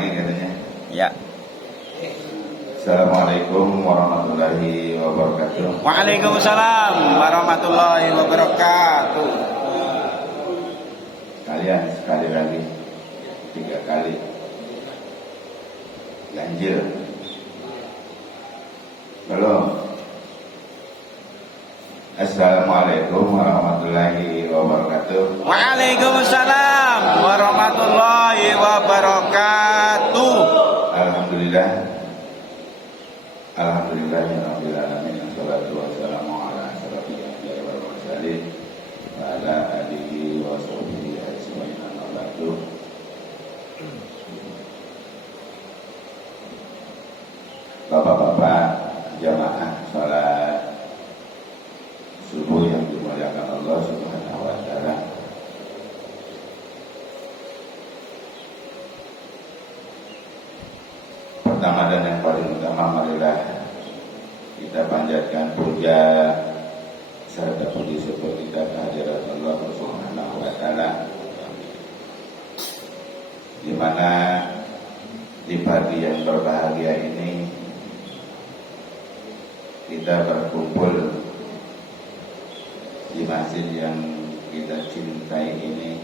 lagi katanya. Ya. Assalamualaikum warahmatullahi wabarakatuh. Waalaikumsalam warahmatullahi wabarakatuh. Kalian sekali lagi, 3 kali ganjil. Belum. Assalamualaikum warahmatullahi wabarakatuh. Waalaikumsalam warahmatullahi wabarakatuh. Alhamdulillah. Alhamdulillahirabbil alamin. Wassalatu wassalamu ala asyrofil anbiya'i wal mursalin wa ala alihi wa sahbihi ajmain. Amma ba'du. Bapak-bapak jamaah salat subuh yang dimuliakan Allah Subhanahu wa taala. Pertama dan yang paling utama, marilah kita panjatkan puja serta puji syukur kita kehadirat Allah Subhanahu wa taala, di mana di pagi yang berbahagia ini kita berkumpul di masjid yang kita cintai ini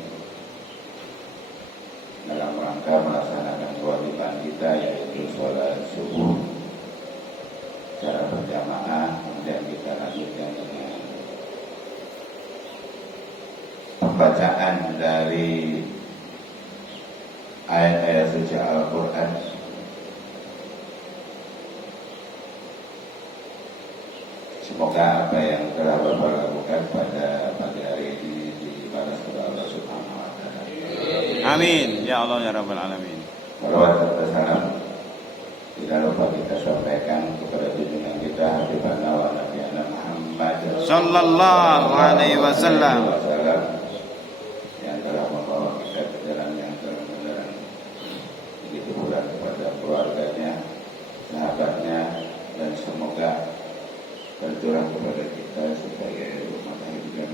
dalam rangka melaksanakan kewajiban kita, yaitu sholat subuh secara berjamaah. Kemudian kita lanjutkan dengan pembacaan dari ayat-ayat suci Al-Quran. Semoga apa yang telah Bapak lakukan pada pagi hari ini dibalas oleh Allah Subhanahu wa taala. Amin ya Allah ya rabbal alamin. Salawat serta salam tidak lupa kita sampaikan kepada junjungan kita Habibana wa Nabiyana Muhammad sallallahu alaihi wasallam yang telah membawa kita ke jalan yang terang. Begitu pula kepada keluarganya, sahabatnya, dan semoga bercurah kepada kita sebagai rumah hidup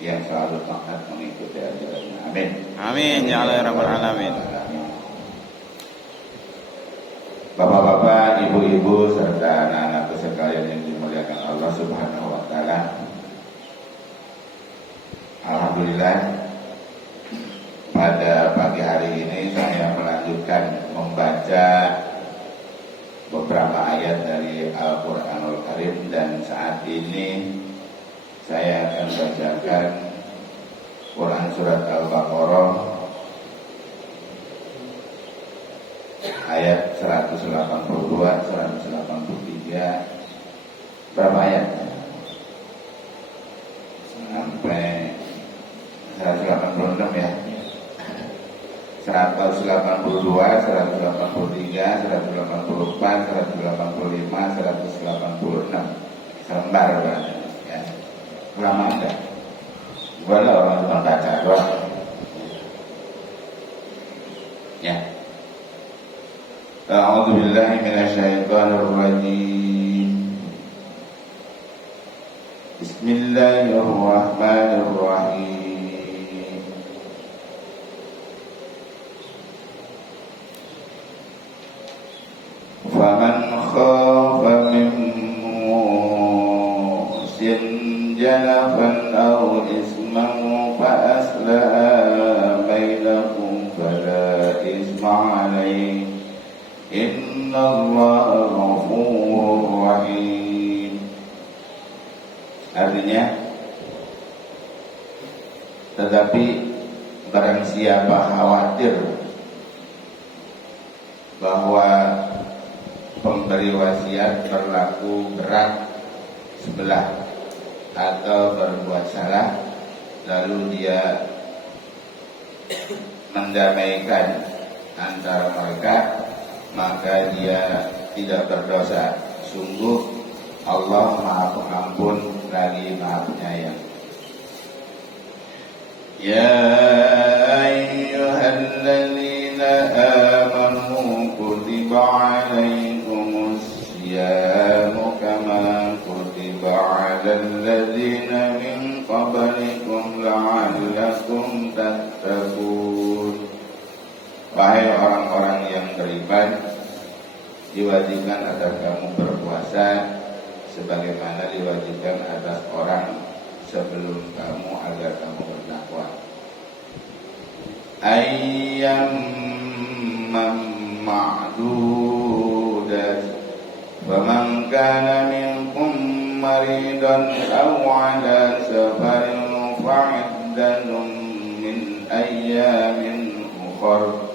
yang selalu taat mengikuti ajarannya. Amin. Amin ya Allah ya rabbal alamin. Bapak-bapak, ibu-ibu, serta anak-anakku sekalian yang dimuliakan Allah Subhanahu wa taala. Alhamdulillah, pada pagi hari ini saya melanjutkan membaca beberapa ayat dari Al-Qur'anul Karim, dan saat ini saya akan bacakan Quran surat Al-Baqarah ayat 182, 183. Berapa ayat? Sampai 186 ya. 182, 183, 184, 185, 186. Selembar berarti ya. Lama enggak? Gua lah orang cuma baca doang. Ya. A'udzu billahi minasyaitonir rajim. Bismillahirrahmanirrahim. Faman khafa min musin janafan aw isman fa aslaha bainakum fala isma alaihi innallaha ghafurur rahim. Artinya, tetapi barang siapa khawatir bahwa pemberi wasiat berlaku berat sebelah atau berbuat salah, lalu dia mendamaikan antara mereka, maka dia tidak berdosa. Sungguh Allah Maha Pengampun lagi Maha Penyayang. Ya ayyuhalladzina amanu kutiba alaikumus siyamu kama kutiba alal ladzina min qablikum la'allakum tattaqun. Wahai orang-orang yang beriman, diwajibkan atas kamu berpuasa sebagaimana diwajibkan atas orang sebelum kamu agar kamu bertakwa. Ayyamman ma'dudat, faman kana minkum maridan aw ala safarin fa'iddatun min ayyamin ukhra.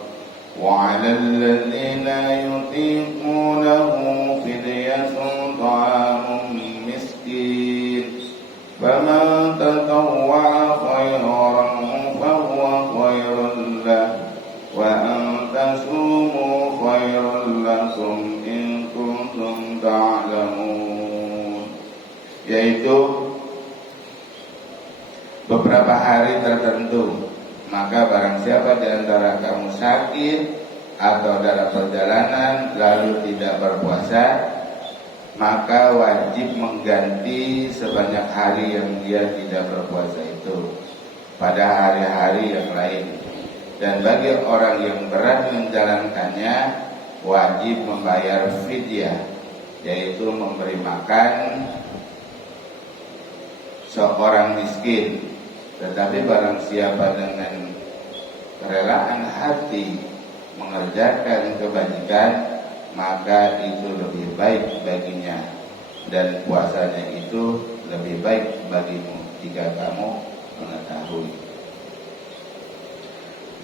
وعلى الذين يطيقونه فدية طعام مسكين فمن تطوع خيرا فهو خير له وأن تصوموا خير لكم إن كنتم تعلمون, yaitu beberapa hari tertentu. Maka barang siapa di antara kamu sakit atau dalam perjalanan lalu tidak berpuasa, maka wajib mengganti sebanyak hari yang dia tidak berpuasa itu pada hari-hari yang lain. Dan bagi orang yang berat menjalankannya, wajib membayar fidyah, yaitu memberi makan seorang miskin. Tetapi barang siapa dengan kerelaan hati mengerjakan kebajikan, maka itu lebih baik baginya, dan puasanya itu lebih baik bagimu jika kamu mengetahui.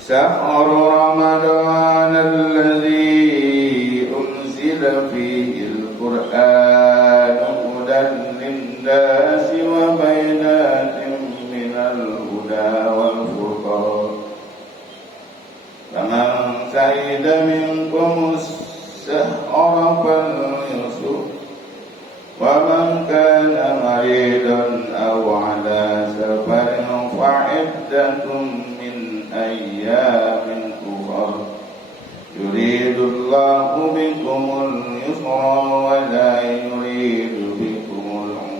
Syahrul Ramadan alladzi unzila fihi al-Qur'an hudan lin-nasi wa bainatin الهدى والفرقان فمن شهد منكم الشهر فليصم ومن كان مريضا أو على سفر فعدة من أيام أخر يريد الله بكم اليسر ولا يريد بكم العسر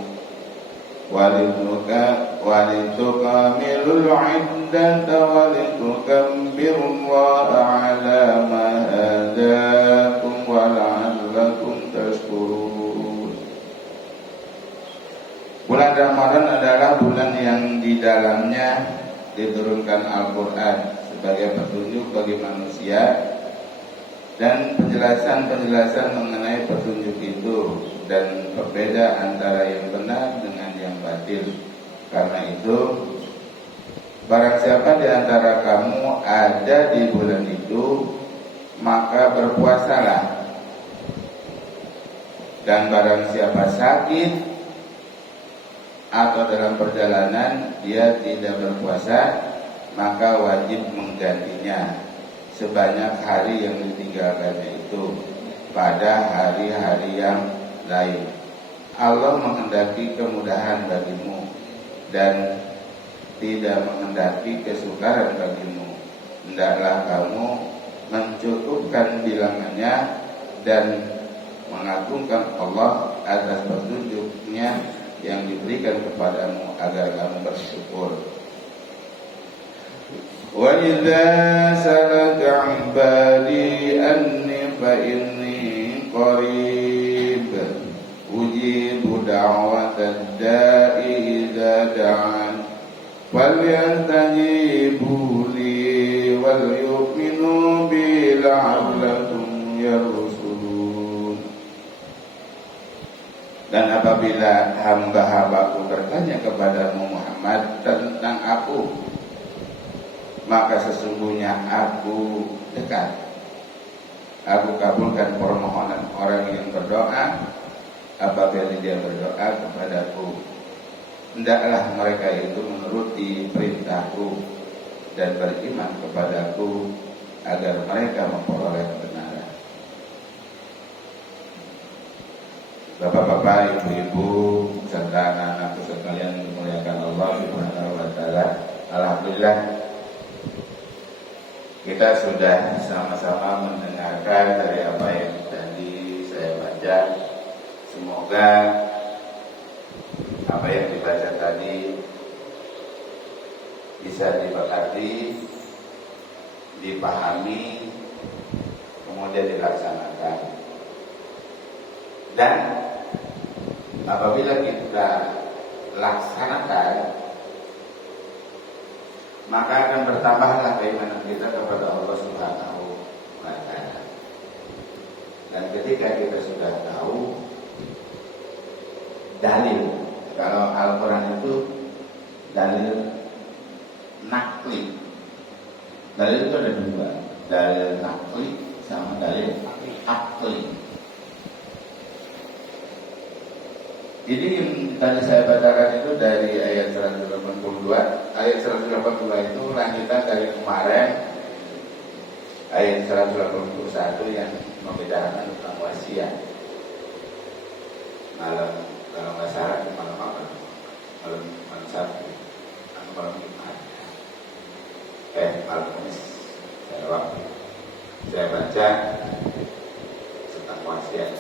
ولتكملوا العدة ولتكبروا الله على ما هداكم ولعلكم تشكرون. Bulan Ramadan adalah bulan yang di dalamnya diturunkan Al-Quran sebagai petunjuk bagi manusia dan penjelasan-penjelasan mengenai petunjuk itu dan berbeda antara yang benar dengan yang batil. Karena itu, barang siapa di antara kamu ada di bulan itu, maka berpuasalah. Dan barang siapa sakit atau dalam perjalanan dia tidak berpuasa, maka wajib menggantinya sebanyak hari yang ditinggalkannya itu pada hari-hari yang lain. Allah menghendaki kemudahan bagimu dan tidak menghendaki kesukaran bagimu. Hendaklah kamu mencukupkan bilangannya dan mengagungkan Allah atas petunjuknya yang diberikan kepadamu agar kamu bersyukur. Wa idza salaka 'ibadi anni fa inni qarib ujibu da'watad da'i idza da'an falyastajibu li wal yu'minu bi la'allakum yarshudun. Dan apabila hamba-hambaku bertanya kepadamu Muhammad tentang aku, maka sesungguhnya aku dekat. Aku kabulkan permohonan orang yang berdoa apabila dia berdoa kepadaku. Hendaklah mereka itu menuruti perintahku dan beriman kepadaku agar mereka memperoleh kebenaran. Bapak-bapak, ibu-ibu, serta anak-anakku sekalian dimuliakan Allah Subhanahu wa taala. Alhamdulillah kita sudah sama-sama mendengarkan dari apa yang tadi saya baca. Semoga apa yang dibaca tadi bisa dimengerti, dipahami, kemudian dilaksanakan. Dan apabila kita laksanakan, maka akan bertambahlah keimanan kita kepada Allah Subhanahu wa Ta'ala. Dan ketika kita sudah tahu dalil, kalau Al-Quran itu dalil nakli. Dalil itu ada dua, dalil nakli sama dalil akli. Ini yang tadi saya bacakan itu dari ayat 182. Ayat 182 itu lanjutan dari kemarin, ayat 181 yang membedakan tentang wasiat. Malam, kalau nggak salah malam apa? Malam Sabtu, malam Jumat. Malam Kamis. Saya baca tentang wasiat.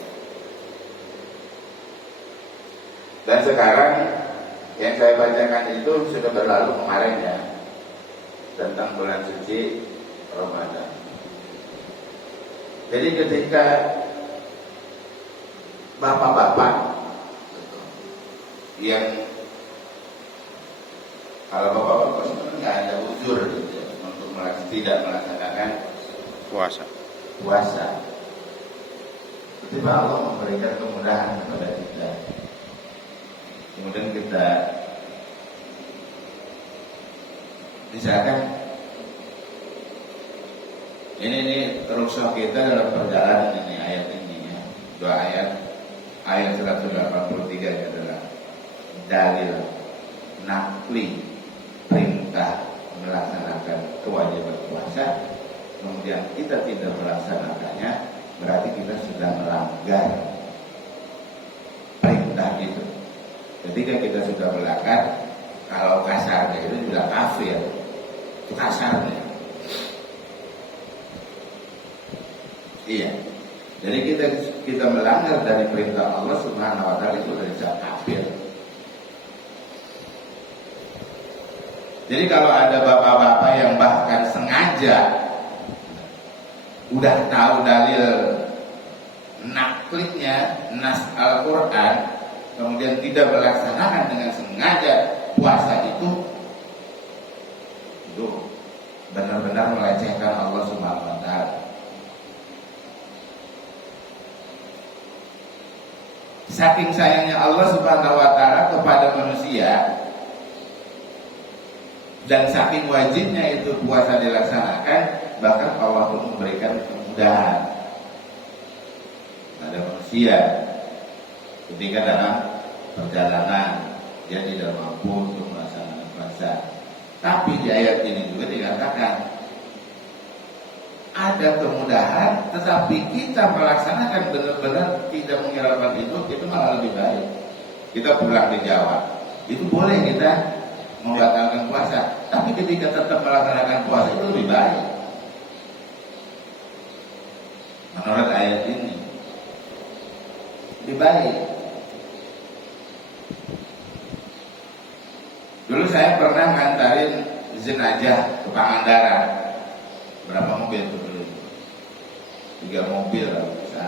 Dan sekarang yang saya bacakan itu sudah berlalu kemarin ya, tentang bulan suci Ramadan. Jadi ketika bapak-bapak yang kalau bapak-bapak sebenarnya nggak ada uzur gitu ya, untuk tidak melaksanakan puasa. Tiba Allah memberikan kemudahan kepada kita. Kemudian kita misalkan ini rukshoh kita dalam perjalanan ini ayat ini ya. Dua ayat 183 adalah dalil nakli perintah melaksanakan kewajiban puasa. Kemudian kita tidak melaksanakannya, berarti kita sudah melanggar perintah itu. Ketika kita sudah melanggar, kalau kasarnya itu sudah kafir, itu kasarnya. Iya. Jadi kita melanggar dari perintah Allah Subhanahu wa Ta'ala itu sudah kafir. Jadi kalau ada bapak-bapak yang bahkan sengaja udah tahu dalil nakliknya nas Al-Quran, kemudian tidak melaksanakan dengan sengaja puasa itu benar-benar melecehkan Allah Subhanahu wa Ta'ala. Saking sayangnya Allah Subhanahu wa Ta'ala kepada manusia, dan saking wajibnya itu puasa dilaksanakan, bahkan Allah pun memberikan kemudahan pada manusia ketika dalam perjalanan dia tidak mampu untuk melaksanakan puasa. Tapi di ayat ini juga dikatakan ada kemudahan, tetapi kita melaksanakan benar-benar tidak menghiraukan itu malah lebih baik. Kita pulang di Jawa, itu boleh kita membatalkan puasa, tapi ketika tetap melaksanakan puasa itu lebih baik. Menurut ayat ini lebih baik. Dulu saya pernah ngantarin jenazah ke Pangandaran. Berapa mobil itu dulu? 3 mobil lah bisa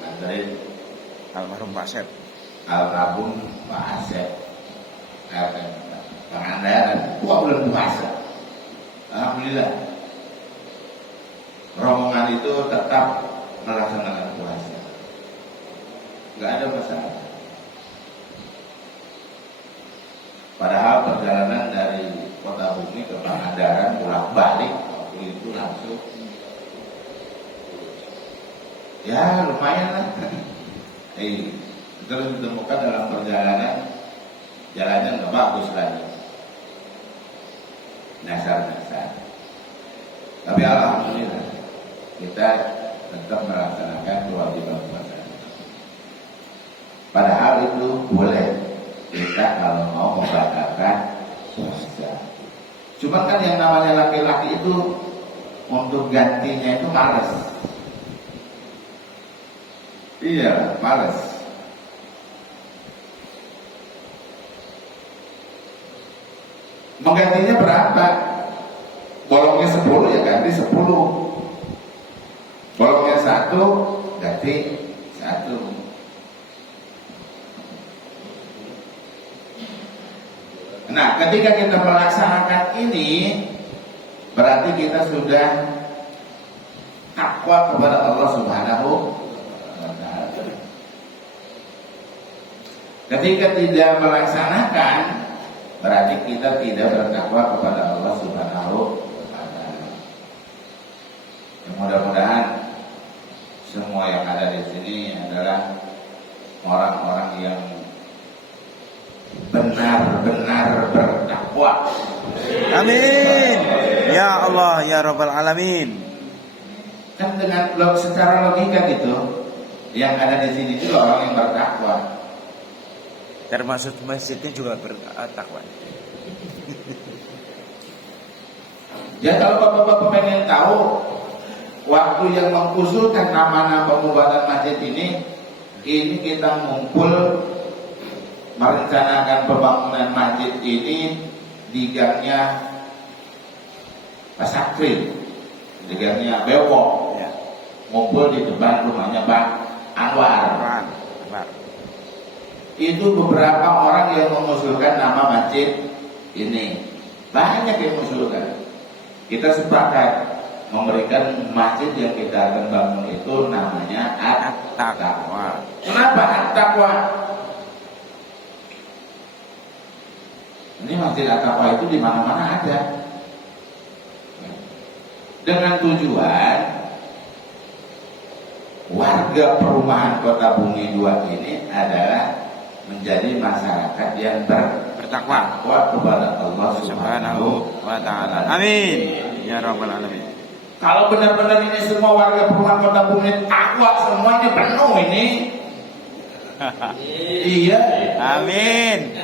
ngantarin almarhum Pak Asep. Almarhum Pak Asep. Pangandaran 2 bulan puasa. Alhamdulillah. Rombongan itu tetap melaksanakan puasa. Enggak ada masalah. Padahal perjalanan dari Kota Bumi ke Pangandaran bolak-balik waktu itu langsung ya lumayan lah. Terus ditemukan dalam perjalanan jalannya nggak bagus lagi, nasar-nasar. Tapi alhamdulillah kita tetap melaksanakan kewajiban puasa. Padahal itu boleh kita kalau mau membatalkan puasa. Cuma kan yang namanya laki-laki itu untuk gantinya itu malas. Iya, malas. Menggantinya berapa? Bolongnya 10 ya ganti 10. Bolongnya 1 satu ganti satu. Nah, ketika kita melaksanakan ini, berarti kita sudah takwa kepada Allah Subhanahu wa Ta'ala. Ketika tidak melaksanakan, berarti kita tidak bertakwa kepada Allah Subhanahu wa Ta'ala. Mudah-mudahan semua yang ada di sini adalah orang-orang yang benar-benar bertakwa. Amin. Ya Allah, ya Rabbal Alamin. Kan dengan secara logika gitu, yang ada di sini itu orang yang bertakwa. Termasuk masjidnya juga bertakwa. Ya kalau bapak-bapak pengen tahu waktu yang mengusulkan nama-nama pembuatan masjid ini kita ngumpul merencanakan pembangunan masjid ini di gangnya Pak Sakri, di gangnya Bewok, Ya. ngumpul di depan rumahnya Bang Anwar. Itu beberapa orang yang mengusulkan nama masjid ini, banyak yang mengusulkan. Kita sepakat memberikan masjid yang kita akan bangun itu namanya At-Taqwa. Kenapa At-Taqwa? Ini masjid At-Taqwa itu di mana-mana ada. Dengan tujuan warga perumahan Kota Bumi 2 ini adalah menjadi masyarakat yang bertakwa kepada Allah Subhanahu wa Ta'ala. Amin. Ya Rabbal Alamin. Kalau benar-benar ini semua warga perumahan Kota Bumi takwa semuanya penuh ini. Iya. Amin.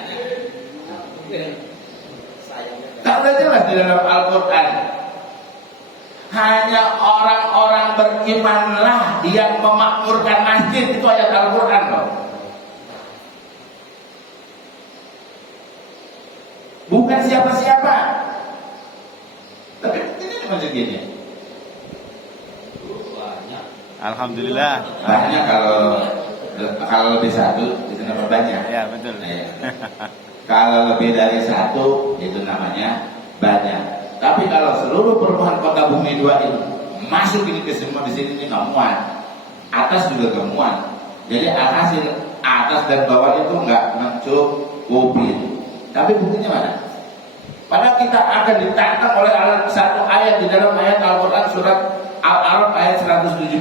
Tak ada jelas di dalam Al-Quran. Hanya orang-orang berimanlah yang memakmurkan masjid. Itu ayat Al-Quran loh. Bukan siapa-siapa. Tapi ini masjid ini. Alhamdulillah. Banyak kalau lebih satu itu namanya banyak. Ya betul. Ya. Kalau lebih dari satu itu namanya banyak. Tapi kalau seluruh perumahan Kota Bumi 2 ini masuk ini ke semua di sini ini nggak muat. Atas juga nggak muat. Jadi hasil atas dan bawah itu nggak mencukupi. Tapi buktinya mana? Padahal kita akan ditantang oleh satu ayat di dalam ayat Al-Quran surat Al-Araf ayat 175.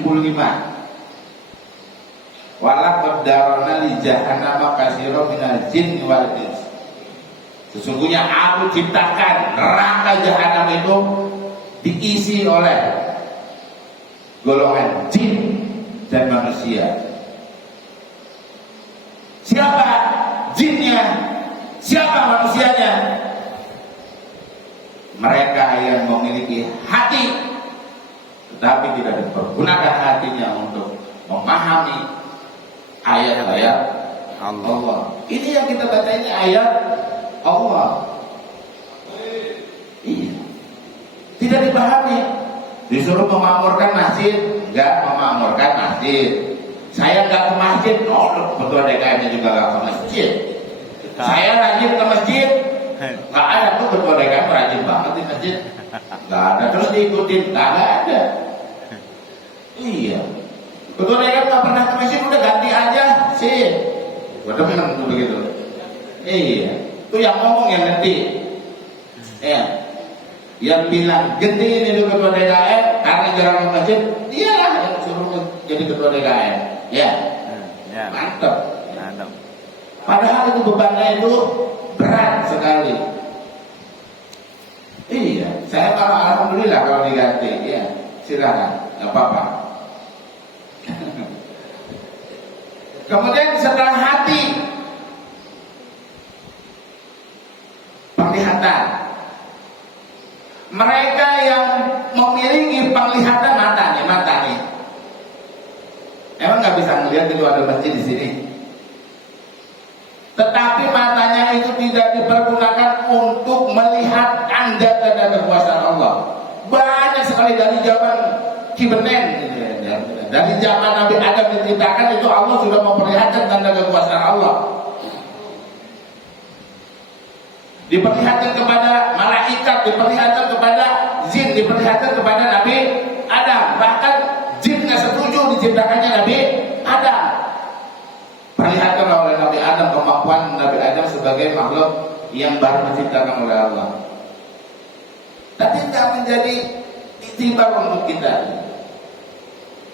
Walaqad darana li jahannama katsiran minal jinni wal ins. Sesungguhnya aku ciptakan neraka jahanam itu diisi oleh golongan jin dan manusia. Siapa jinnya? Siapa manusianya? Mereka yang memiliki hati tetapi tidak dipergunakan hatinya untuk memahami ayat-ayat Allah. Ini yang kita baca ini ayat Allah. Iya. Tidak dipahami. Disuruh memakmurkan masjid, enggak memakmurkan masjid. Saya enggak ke masjid, ketua DKM-nya juga enggak ke masjid. Saya rajin ke masjid, enggak ada tuh ketua DKM rajin banget di masjid. Enggak ada, terus diikutin, enggak ada. Iya. Ketua DKM enggak pernah ke masjid, udah ganti aja sih. Gua demen tuh begitu. Iya. Itu yang ngomong yang ngerti. Ya. Yang bilang gede ini tuh ketua DKM karena jarang ke masjid, dialah yang suruh jadi ketua DKM. Ya. Ya. Mantap. Mantap. Padahal itu bebannya itu berat sekali. Iya, saya kalau alhamdulillah kalau diganti, ya silakan, nggak apa-apa. Kemudian setelah hati, penglihatan. Mereka yang memiliki penglihatan mata nih. Emang nggak bisa melihat itu ada masjid di sini. Tetapi matanya itu tidak dipergunakan untuk melihat tanda-tanda kekuasaan Allah. Banyak sekali dari zaman Kibenen, Dari zaman Nabi Adam diciptakan itu Allah sudah memperlihatkan tanda kekuasaan Allah. Diperlihatkan kepada malaikat, diperlihatkan kepada jin, diperlihatkan kepada Nabi Adam. Bahkan jin nggak setuju diciptakannya Nabi Adam. Perlihatkan oleh Nabi Adam kemampuan Nabi Adam sebagai makhluk yang baru diciptakan oleh Allah. Tapi tidak menjadi iktibar untuk kita.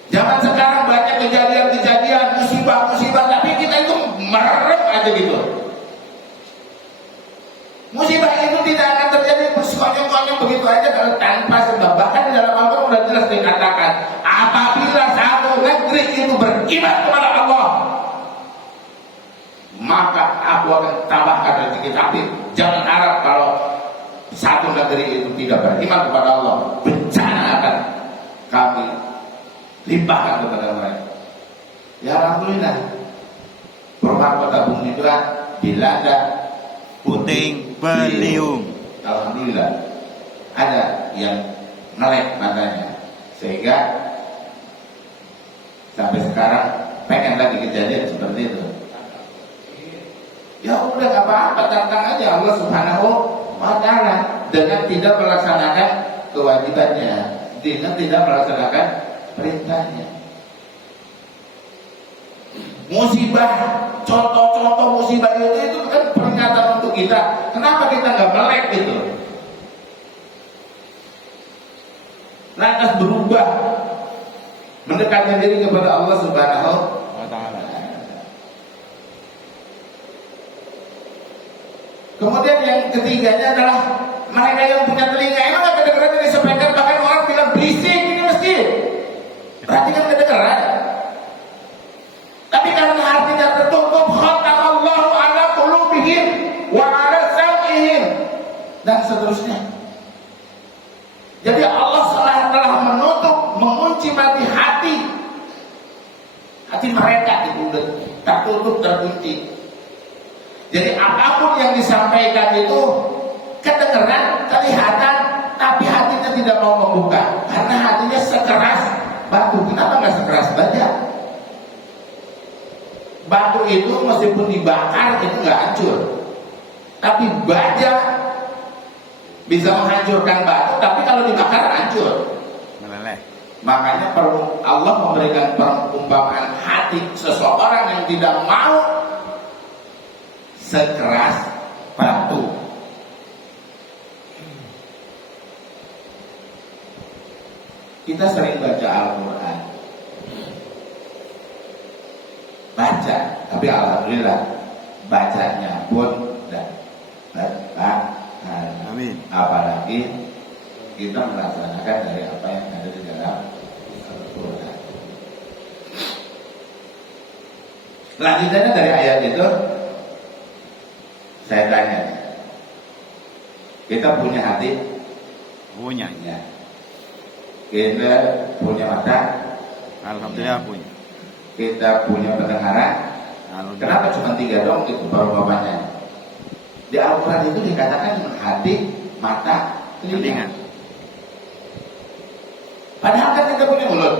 Zaman sekarang banyak kejadian-kejadian, musibah-musibah, tapi kita itu merem aja gitu. Musibah itu tidak akan terjadi sekonyong-konyong begitu aja kalau tanpa sebab. Bahkan di dalam Al-Quran sudah jelas dikatakan, apabila satu negeri itu beriman kepada Allah, maka aku akan tambahkan rezeki. Tapi jangan harap kalau satu negeri itu tidak beriman kepada Allah, bencana akan kami limpahkan kepada mereka. Ya alhamdulillah, kota bumi itu kan dilanda puting beliung. Alhamdulillah ada yang melek matanya sehingga sampai sekarang pengen lagi kejadian seperti itu. Ya udah gak apa-apa, tantang aja Allah Subhanahu wa ta'ala dengan tidak melaksanakan kewajibannya, dengan tidak melaksanakan perintahnya. Musibah, contoh-contoh musibah itu kan peringatan untuk kita. Kenapa kita nggak melek gitu? Lantas berubah, mendekatkan diri kepada Allah Subhanahu wa ta'ala. Kemudian yang ketiganya adalah mereka yang punya telinga. Emang nggak kedengeran yang disampaikan? Bahkan orang bilang berisik ini mesti. Berarti kan kedengeran. Tapi karena hatinya tertutup, khatamallahu ala qulubihim wa ala sam'ihim dan seterusnya. Jadi Allah telah menutup, mengunci mati hati mereka itu udah tertutup, terkunci. Jadi apapun yang disampaikan itu kedengeran, kelihatan, tapi hatinya tidak mau membuka karena hatinya sekeras batu. Kenapa nggak sekeras baja? Batu itu meskipun dibakar itu nggak hancur, tapi baja bisa menghancurkan batu, tapi kalau dibakar hancur. Meleleh. Makanya perlu Allah memberikan perumpamaan hati seseorang yang tidak mau sekeras batu. Kita sering baca Al-Quran, baca, tapi alhamdulillah bacanya pun Amin. Apalagi kita melaksanakan dari apa yang ada di dalam Al-Quran. Lanjutannya dari ayat itu, saya tanya, kita punya hati? Punya. Ya. Kita punya mata? Alhamdulillah punya. Kita punya pendengaran? Kenapa cuma 3 dong itu baru bapaknya? Di Al-Quran itu dikatakan hati, mata, telinga. Padahal kan kita punya mulut,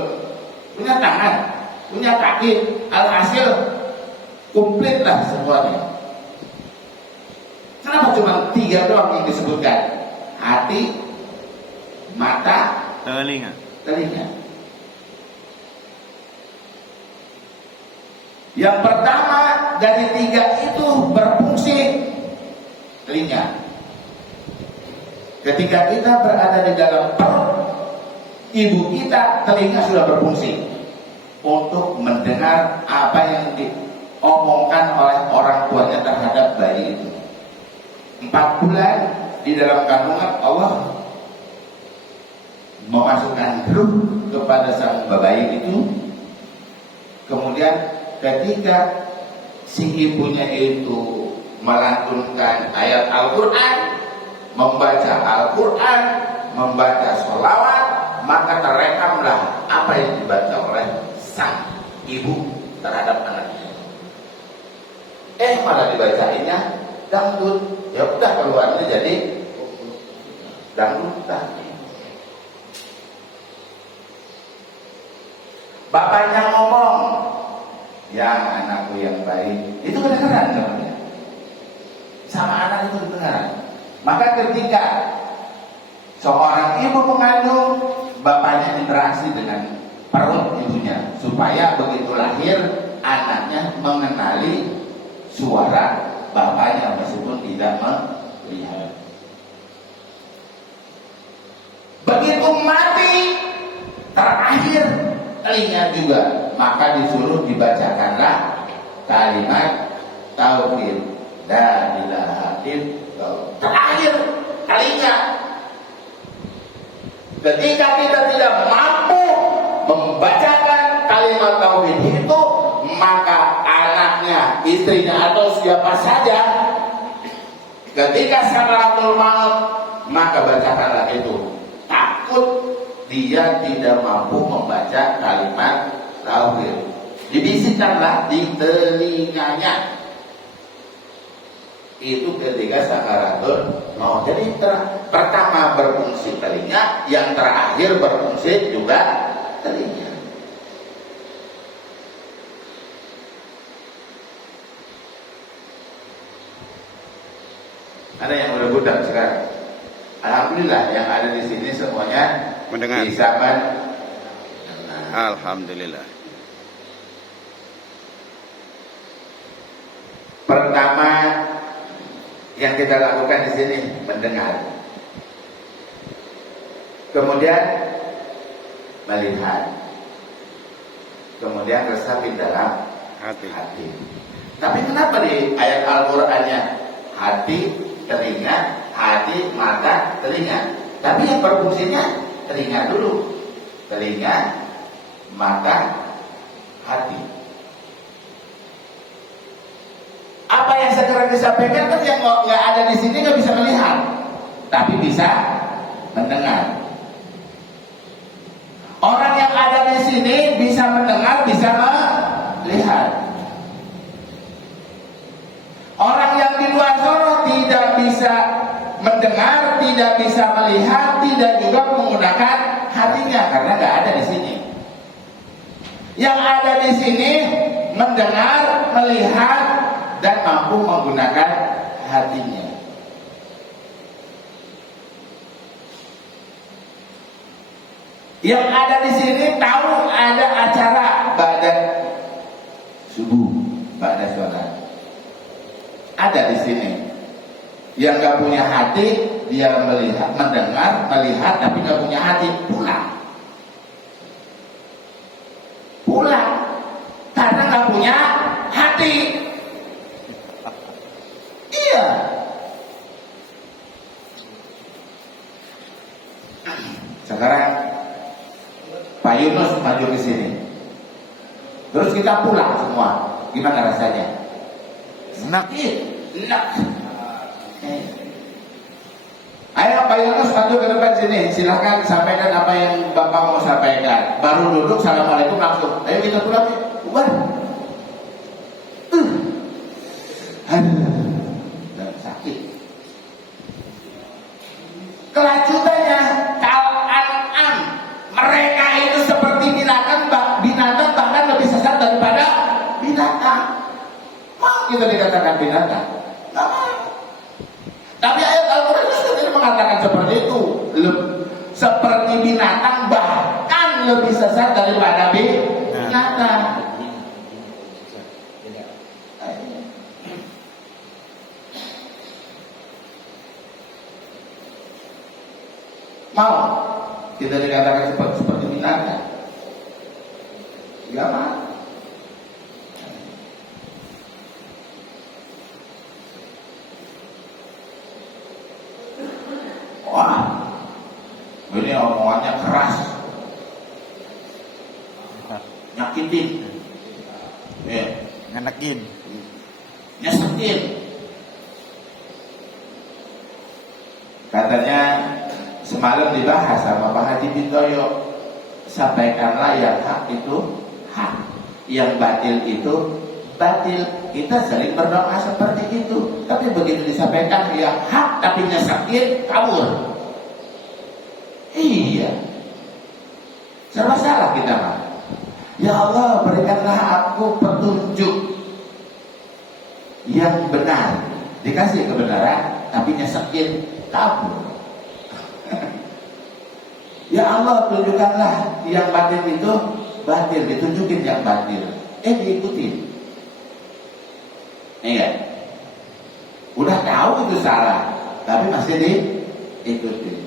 punya tangan, punya kaki, alhasil komplit lah semuanya. Kenapa cuma 3 doang yang disebutkan? Hati, mata, Telinga. Yang pertama dari 3 itu berfungsi telinga. Ketika kita berada di dalam perut ibu kita, telinga sudah berfungsi untuk mendengar apa yang diomongkan oleh orang tuanya terhadap bayi itu. 4 bulan di dalam kandungan Allah memasukkan ruh kepada sang bayi itu. Kemudian ketika si ibunya itu melantunkan ayat Al-Quran, membaca Al-Quran, membaca sholawat, maka terekamlah apa yang dibaca oleh sang ibu terhadap anaknya. Malah dibacainnya dangdut. Ya udah keluarnya jadi dangdutan. bapaknya ngomong, ya anakku yang baik, itu kedengaran namanya. Sama anak itu kedengaran. Maka ketika seorang ibu mengandung, bapaknya interaksi dengan perut ibunya supaya begitu lahir anaknya mengenali suara bapaknya meskipun tidak melihat. Begitu mati terakhir telinga juga, maka disuruh dibacakanlah kalimat tauhid la ilaha illallah. Terakhir telinga. Ketika kita tidak mampu membacakan kalimat tauhid itu, maka anaknya, istrinya atau siapa saja ketika sakaratul maut, maka bacakanlah itu. Takut dia tidak mampu membaca kalimat tauhid, dibisikkanlah di telinganya. Itu ketika sakaratul maut. Jadi pertama berfungsi telinga, yang terakhir berfungsi juga telinga. Ada yang udah budak sekarang. Alhamdulillah yang ada di sini semuanya mendengar. bisa Alhamdulillah. Pertama yang kita lakukan di sini mendengar. Kemudian melihat. Kemudian resapi dalam hati. Tapi kenapa di ayat Al-Qur'annya hati, telinga, hati, mata, telinga? Tapi yang berfungsinya telinga dulu. Telinga, mata, hati. Apa yang sekarang disampaikan kan yang nggak ada di sini nggak bisa melihat, tapi bisa mendengar. Orang yang ada di sini bisa mendengar, bisa melihat. Orang yang di luar sana tidak bisa mendengar, tidak bisa melihat, tidak juga menggunakan hatinya karena nggak ada di sini. Yang ada di sini mendengar, melihat, dan mampu menggunakan hatinya. Yang ada di sini tahu ada acara pada subuh, pada sholat. Ada di sini. Yang nggak punya hati, dia melihat, mendengar, melihat, tapi nggak punya hati, pulang, karena nggak punya hati. Iya. Sekarang Pak Yunus maju ke sini. Terus kita pulang semua. Gimana rasanya? Enak. Ayo Pak Yunus maju ke depan sini. Silahkan sampaikan apa yang Bapak mau sampaikan. Baru duduk, assalamualaikum langsung. Ayo kita pulang. Bubar. Sakit. Kelanjutannya kal-an'am, mereka itu seperti binatang bahkan lebih sesat daripada binatang. Mau kita dikatakan binatang? Nggak mau. Tapi ayat Al-Quran itu mengatakan seperti itu, seperti binatang bahkan lebih sesat daripada binatang. Mau kita dikatakan seperti binatang? Enggak mau. Wah, ini omongannya keras, nyakitin, Ngenekin. nyesekin. Katanya semalam dibahas sama Pak Haji Bintoyo, sampaikanlah yang hak itu hak, yang batil itu batil. Kita sering berdoa seperti itu, tapi begitu disampaikan yang hak tapi nyesakin, kabur. Iya, serba salah kita mah. Ya Ya Allah, berikanlah aku petunjuk yang benar. Dikasih kebenaran, tapi nyesekin, kabur. Ya Allah, tunjukkanlah yang batil itu batil, ditunjukin yang batil. Diikutin. Iya. Udah tahu itu salah, tapi masih diikutin.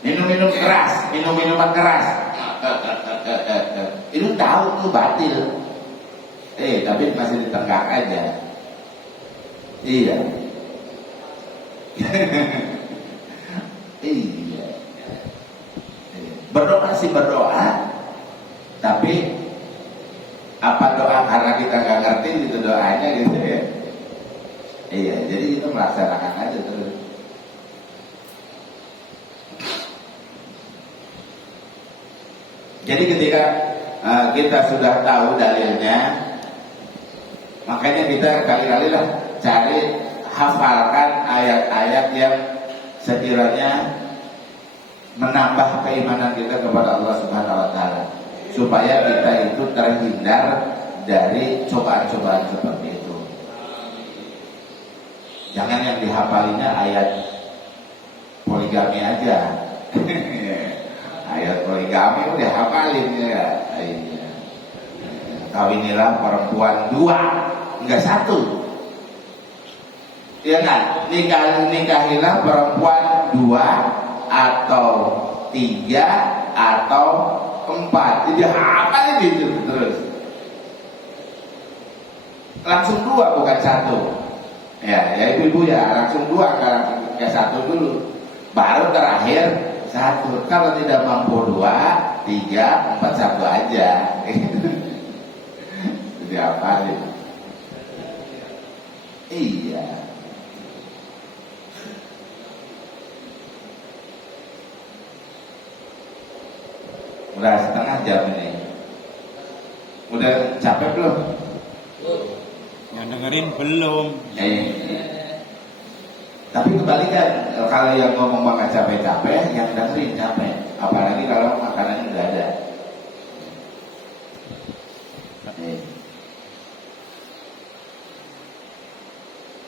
Minum-minum keras, minum-minuman keras. Itu tahu itu batil. Tapi masih ditenggak aja. Iya. Iya. Berdoa sih berdoa, tapi apa doa karena kita nggak ngerti gitu doanya gitu ya. Iya, jadi kita melaksanakan aja terus. Jadi ketika kita sudah tahu dalilnya, makanya kita kali-kali lah cari hafalkan ayat-ayat yang sekiranya menambah keimanan kita kepada Allah Subhanahu wa taala, supaya kita itu terhindar dari cobaan-cobaan seperti itu. Jangan yang dihafalinya ayat poligami aja. Ayat poligami udah hafalin ya. Kawinilah perempuan 2, enggak 1. Iya kan? Nikahilah perempuan 2 atau 3 atau 4. Jadi hafalin itu terus. Langsung 2 bukan 1. Ya ibu-ibu ya, langsung 2, langsung ke 1 dulu. Baru terakhir 1. Kalau tidak mampu 2, 3, 4, 1 aja. Jadi hafalin. Iya. Udah setengah jam ini. Udah capek belum? Yang dengerin belum. Tapi kebalikan, kalau yang ngomong makan capek-capek, yang dengerin capek. Apalagi kalau makanannya udah ada.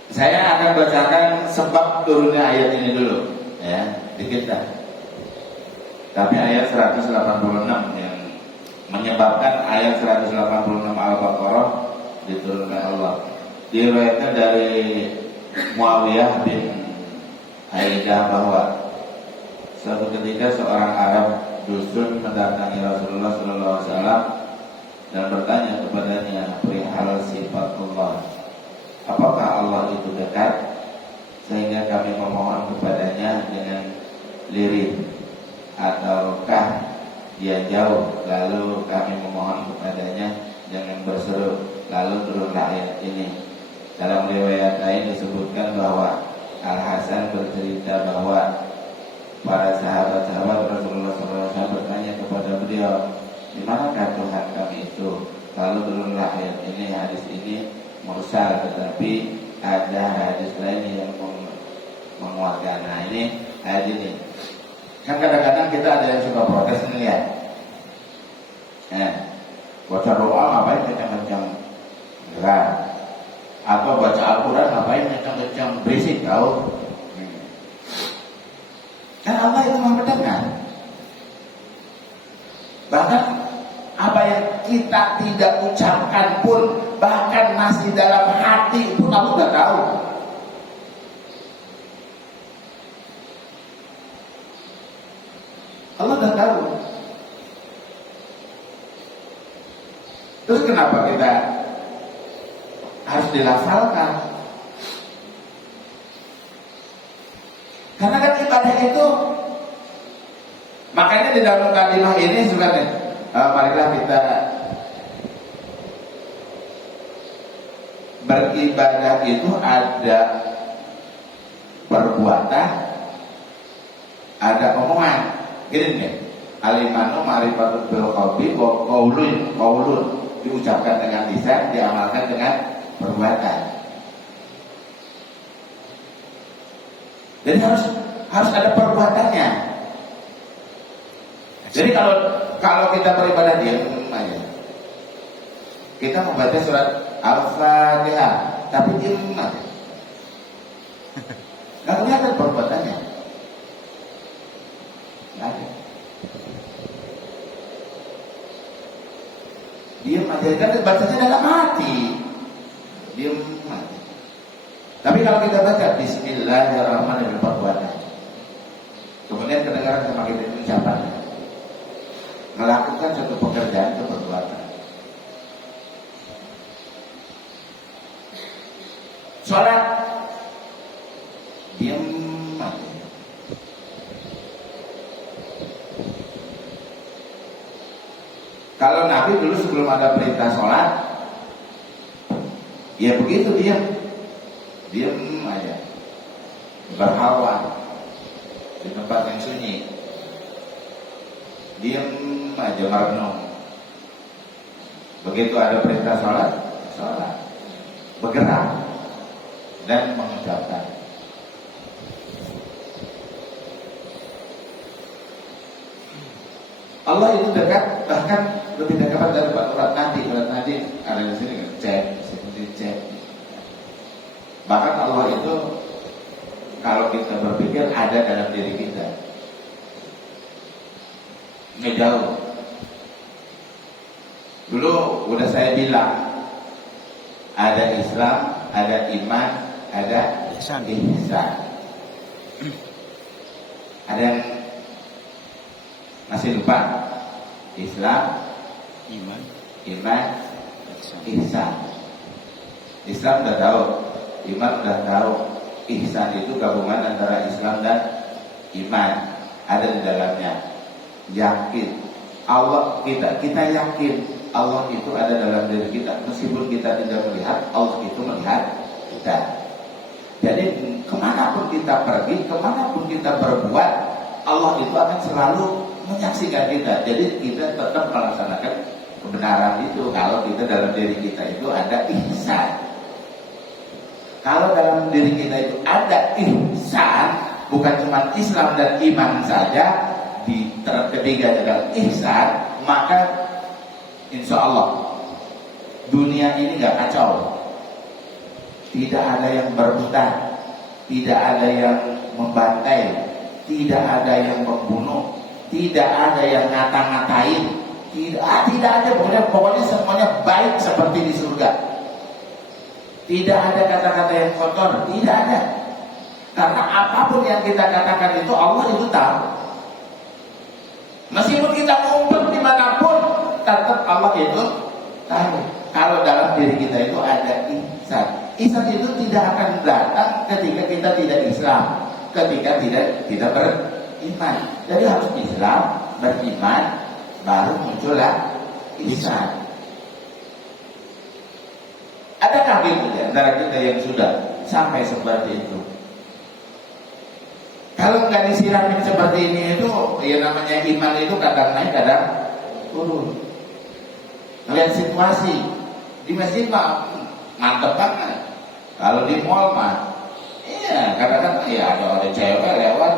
Saya akan bacakan sebab turunnya ayat ini dulu, ya, dikit dah. Tapi ayat 186 yang menyebabkan ayat 186 Al-Baqarah diturunkan Allah. Diriwayatkan dari Muawiyah bin Haidah bahwa suatu ketika seorang Arab dusun mendatangi Rasulullah SAW dan bertanya kepadanya perihal sifat Allah. Apakah Allah itu dekat sehingga kami memohon kepadanya dengan lirih, ataukah dia jauh lalu kami memohon kepadanya dengan berseru? Lalu turunlah ayat ini. Dalam riwayat lain disebutkan bahwa Al-Hasan bercerita bahwa para sahabat-sahabat Rasulullah SAW bertanya kepada beliau, di manakah Tuhan kami itu? Lalu turunlah ayat ini. Hadis ini mursal, tetapi ada hadis lain yang menguatkan. Nah ini ayat ini. Kan kadang-kadang kita ada yang suka protes nih ya. Baca doa ngapain kencang-kencang gerak, atau baca Al-Quran ngapain kencang-kencang berisik tau. Kan Allah itu Maha mendengar. Bahkan apa yang kita tidak ucapkan pun, bahkan masih dalam hati pun Allah sudah tahu. Allah sudah tahu. Terus kenapa kita harus dilafalkan? Karena kan ibadah itu, makanya di dalam kalimat ini sebenarnya marilah kita beribadah itu ada perbuatan, ada omongan. Gini nih, al-imanu ma'rifatul bil qalbi wa qaulun diucapkan dengan lisan, diamalkan dengan perbuatan. Jadi harus ada perbuatannya. Jadi kalau kita beribadah diam aja, Kita membaca surat Al-Fatihah, tapi diem aja. Nggak kelihatan perbuatannya. Nggak ada. Diem aja, kan bacanya dalam hati. Diem aja. Tapi kalau kita baca Bismillahirrahmanirrahim perbuatan, kemudian kedengaran sama kita ucapannya, melakukan suatu pekerjaan atau perbuatan. Sholat, diam aja. Kalau Nabi dulu sebelum ada perintah sholat, ya begitu diam aja, berhalwa di tempat yang sunyi, diam aja merenung. Begitu ada perintah sholat, bergerak dan mengucapkan. Allah itu dekat, bahkan lebih dekat dari urat nadi. Urat nadi ada di sini, cek. Bahkan Allah itu kalau kita berpikir ada dalam diri kita. Nggak jauh. Dulu udah saya bilang, ada Islam, ada iman, ada ihsan. Ada yang masih lupa? Islam, iman, ihsan. Islam udah tahu, iman udah tahu, ihsan itu gabungan antara Islam dan iman, ada di dalamnya. Yakin Allah, kita yakin Allah itu ada dalam diri kita, meskipun kita tidak melihat, Allah itu melihat kita. Jadi kemanapun kita pergi, kemanapun kita berbuat, Allah itu akan selalu menyaksikan kita. Jadi kita tetap melaksanakan kebenaran itu kalau kita dalam diri kita itu ada ihsan. Kalau dalam diri kita itu ada ihsan, bukan cuma Islam dan iman saja, di ketiga adalah ihsan, maka insya Allah dunia ini gak kacau. Tidak ada yang berebutan, tidak ada yang membantai, tidak ada yang membunuh, tidak ada yang ngata-ngatain, tidak ada, pokoknya semuanya baik seperti di surga. Tidak ada kata-kata yang kotor, tidak ada. Karena apapun yang kita katakan itu Allah itu tahu. Meskipun kita ngumpet dimanapun, tetap Allah itu tahu. Kalau dalam diri kita itu ada ihsan. Ihsan itu tidak akan datang ketika kita tidak Islam, ketika tidak beriman. Jadi harus Islam, beriman, baru muncullah ihsan. Adakah gitu di antara kita yang sudah sampai seperti itu? Kalau nggak disiramin seperti ini itu, ya namanya iman itu kadang naik, kadang turun. Lihat situasi di masjid mah mantep banget. Kalau di mall mah, iya kadang-kadang ya ada cewek lewat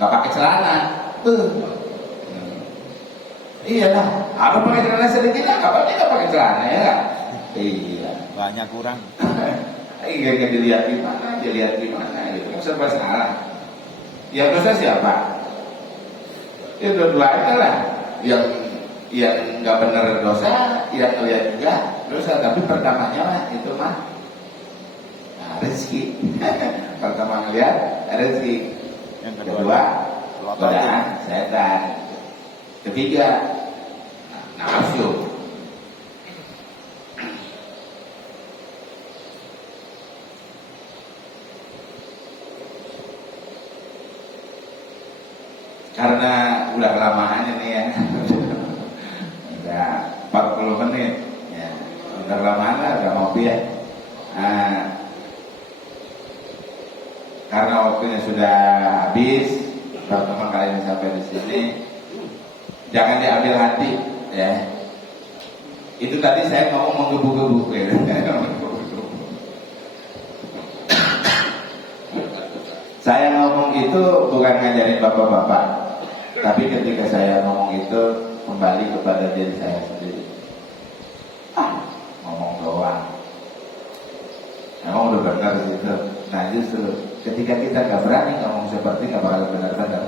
nggak pakai celana. Iyalah, apa pakai celana sedikit lah, apa dia nggak pakai celana ya kan? Iya. banyak kurang. Iya, dilihat di mana, itu kan serba salah. Yang dosa siapa? Ya dua-duanya lah. Yang nggak benar dosa, yang lihat juga dosa. Tapi pertamanya mah itu mah rezeki. Pertama ngeliat rezeki. Yang kedua godaan setan. Ketiga nafsu. Karena udah kelamaan ini ya, udah 40 menit ya, udah kelamaan lah, udah ngopi ya. Karena waktunya sudah habis, teman-teman kalian sampai di sini, jangan diambil hati ya. Itu tadi saya ngomong menggebu-gebu ya. Saya ngomong itu bukan ngajarin bapak-bapak, tapi ketika saya ngomong itu kembali kepada diri saya sendiri. Ketika kita nggak berani ngomong seperti nggak bakal benar-benar.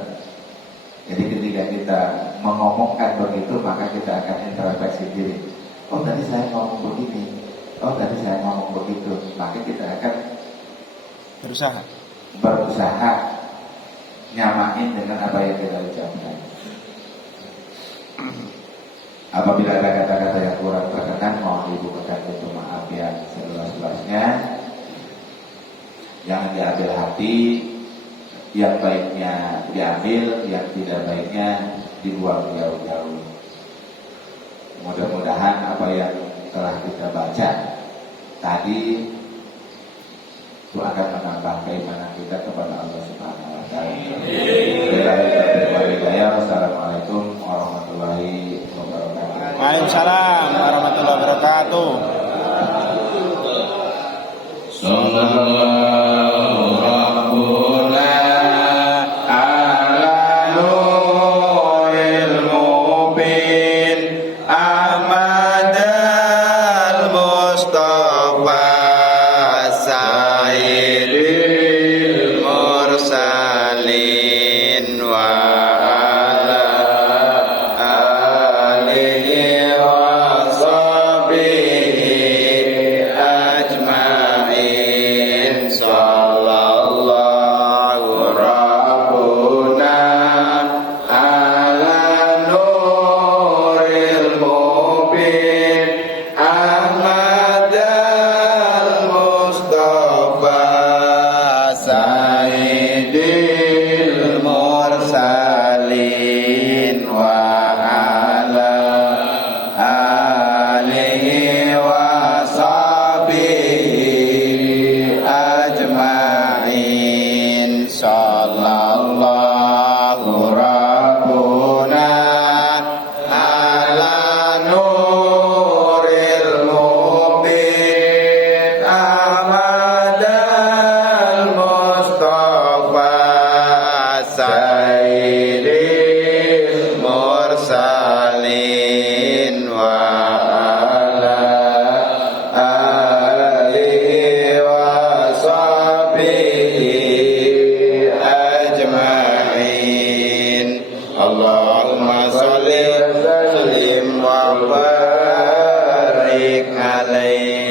Jadi ketika kita mengomongkan begitu, maka kita akan introspeksi diri. Oh tadi saya ngomong begini, oh tadi saya ngomong begitu. Maka kita akan berusaha nyamain dengan apa yang kita ucapkan. Apabila ada kata-kata yang kurang berkenan, mohon dibukakan pintu maaf yang seluas-luasnya. Jangan diambil hati, yang baiknya diambil, yang tidak baiknya dibuang jauh-jauh. Mudah-mudahan apa yang telah kita baca tadi itu akan menambah keimanan kita kepada Allah Subhanahu wa taala. Wassalamualaikum warahmatullahi wabarakatuh. Waalaikumsalam warahmatullahi wabarakatuh. Sallallahu rabbuna ala nuril mubin Ahmad al-Mustafa Sayyidil Mursalin wa ala alihi wa sahbihi ajma'in. Sallallahu rabbuna ala nuril mubin Ahmad al-Mustafa Sayyidil Mursalin wa ala alihi wa sahbihi ajma'in. Sallallahu rabbuna ala nuril mubin Ahmad al-Mustafa Sayyidil Mursalin wa ala alihi wa sahbihi ajma'in. Allahumma salli wa sallim wa barik alaihi.